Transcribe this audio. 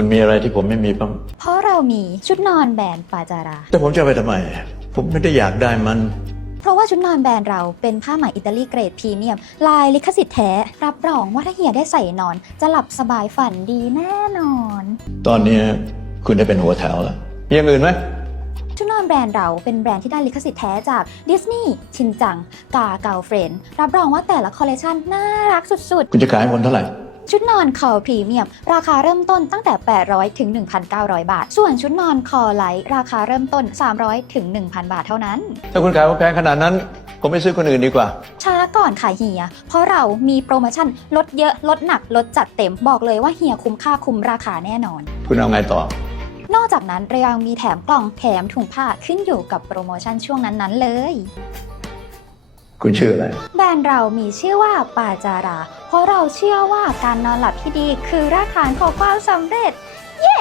คุณมีอะไรที่ผมไม่มีบ้าง เพราะเรามีชุดนอนแบรนด์ปาจารา แต่ผมจะเอาไปทำไม ผมไม่ได้อยากได้มัน เพราะว่าชุดนอนแบรนด์เราเป็นผ้าไหมอิตาลีเกรดพรีเมียม ลายลิขสิทธิ์แท้ รับรองว่าถ้าเฮียได้ใส่นอน จะหลับสบายฝันดีแน่นอน ตอนนี้คุณได้เป็นหัวแถวแล้วมีอย่างอื่นไหมชุดนอนแบรนด์เราเป็นแบรนด์ที่ได้ลิขสิทธิ์แท้จากดิสนีย์ชินจัง กาเกาเฟรนรับรองว่าแต่ละคอลเลคชันน่ารักสุดคุณจะขายให้ผมเท่าไหร่ๆ ชุดนอนคอพรีเมียม ราคาเริ่มต้นตั้งแต่ 800 ถึง 1,900 บาท ส่วนชุดนอนคอไลท์ราคาเริ่มต้น 300 ถึง 1,000 บาทเท่านั้น ถ้าคุณขายว่าแพงขนาดนั้น ผมไม่ซื้อคนอื่นดีกว่า ช้าก่อนค่ะเฮีย เพราะเรามีโปรโมชั่นลดเยอะลดหนักลดจัดเต็มบอกเลยว่าเฮียคุ้มค่าคุ้มราคาแน่นอน คุณเอาไงต่อ นอกจากนั้นเรายังมีแถมกล่องแถมถุงผ้าขึ้นอยู่กับโปรโมชั่นช่วงนั้นๆเลย คุณชื่ออะไร แบรนด์เรามีชื่อว่าปาจารา เพราะเราเชื่อว่าการนอนหลับที่ดีคือรากฐานของความสำเร็จ เย้